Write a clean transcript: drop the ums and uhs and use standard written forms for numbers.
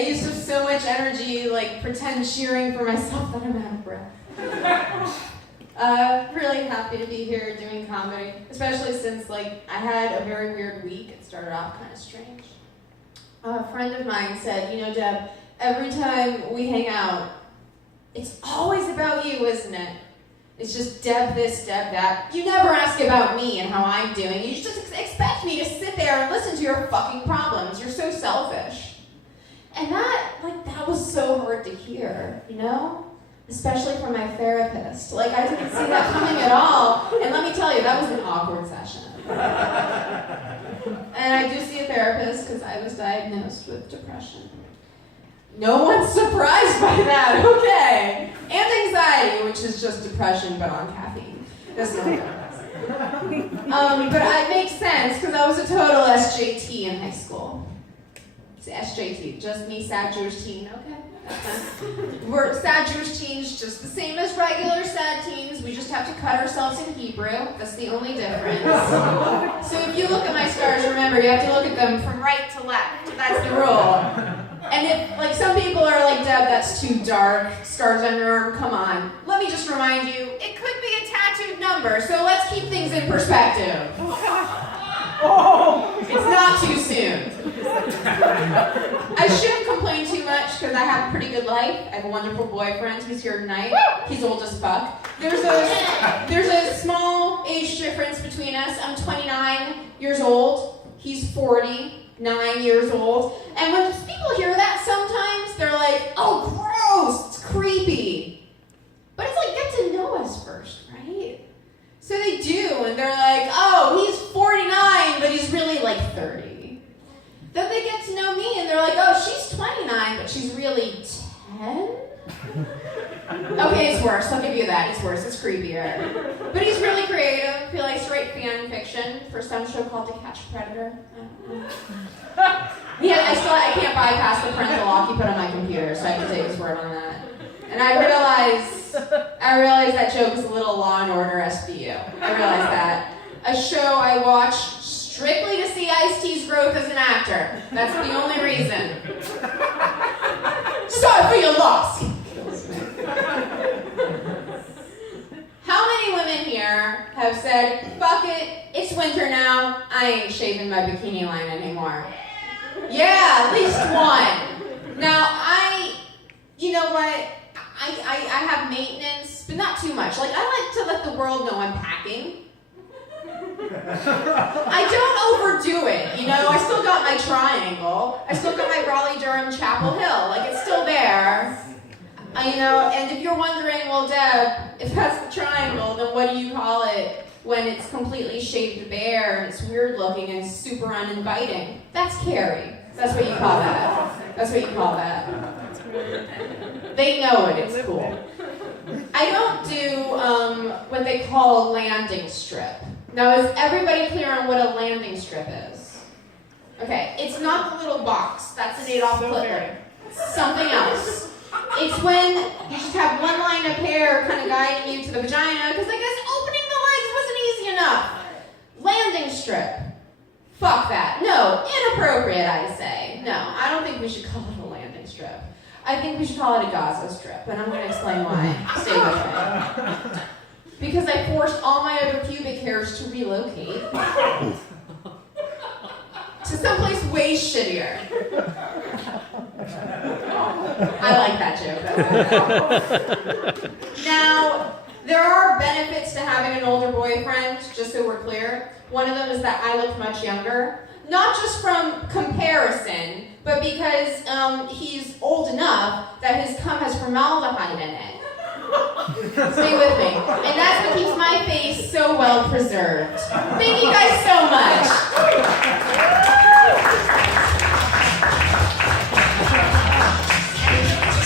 used to have so much energy, like pretend cheering for myself that I'm out of breath. Really happy to be here doing comedy, especially since like I had a very weird week. It started off kind of strange. A friend of mine said, you know, Deb, every time we hang out, it's always about you, isn't it? It's just Deb this, Deb that. You never ask about me and how I'm doing. You just expect me to sit there and listen to your fucking problems. You're so selfish. And that was so hard to hear, you know? Especially from my therapist. Like, I didn't see that coming at all. And let me tell you, that was an awkward session. And I do see a therapist because I was diagnosed with depression. No one's surprised by that, okay. And anxiety, which is just depression but on caffeine. That's not but it makes sense because I was a total SJT in high school. It's SJT, just me, sad Jewish teen, okay. We're sad Jewish teens, just the same as regular sad teens. We just have to cut ourselves in Hebrew. That's the only difference. So if you look at my scars, remember, you have to look at them from right to left. That's the rule. And if, like, some people are like, Deb, that's too dark, scars on your arm, come on. Let me just remind you, it could be a tattooed number, so let's keep things in perspective. It's not too soon. I shouldn't complain too much because I have a pretty good life. I have a wonderful boyfriend who's here tonight. He's old as fuck. There's a small age difference between us. I'm 29 years old. He's 49 years old. And when people hear that sometimes, they're like, oh, gross, it's creepy. But it's like, get to know us first, right? So they do, and they're like, oh, he's 49, but he's really like 30. Then they get to know me, and they're like, oh, she's 29, but she's really 10? Okay, it's worse. I'll give you that. It's worse. It's creepier. But he's really creative. He likes to write fan fiction for some show called To Catch a Predator. I don't know. Yeah, I can't bypass the parental lock he put on my computer, so I have to take his word on that. And I realize that joke is a little Law and Order SVU. I realize that. A show I watch strictly to see Ice-T's growth as an actor. That's the only reason. Sorry for your loss. How many women here have said, fuck it, it's winter now, I ain't shaving my bikini line anymore? Yeah, at least one. Now, you know what? I have maintenance, but not too much. Like, I like to let the world know I'm packing. I don't overdo it, you know? I still got my triangle. I still got my Raleigh-Durham Chapel Hill. Like, it's still there. You know, and if you're wondering, well, Deb, if that's the triangle, then what do you call it when it's completely shaved bare and it's weird looking and super uninviting? That's Carrie. That's what you call that. That's what you call that. They know it, it's cool. I don't do what they call a landing strip. Now, is everybody clear on what a landing strip is? Okay, it's not the little box. That's an Adolf Hitler. Something else. It's when you just have one line of hair kind of guiding you to the vagina, because I guess opening the legs wasn't easy enough. Landing strip. Fuck that. No, inappropriate, I say. No, I don't think we should call it a landing strip. I think we should call it a Gaza strip, and I'm going to explain why. Stay with me. Because I forced all my other pubic hairs to relocate to someplace way shittier. I like that joke. Now, there are benefits to having an older boyfriend, just so we're clear. One of them is that I look much younger. Not just from comparison, but because he's old enough that his cum has formaldehyde in it. Stay with me. And that's what keeps my face so well preserved. Thank you guys so much.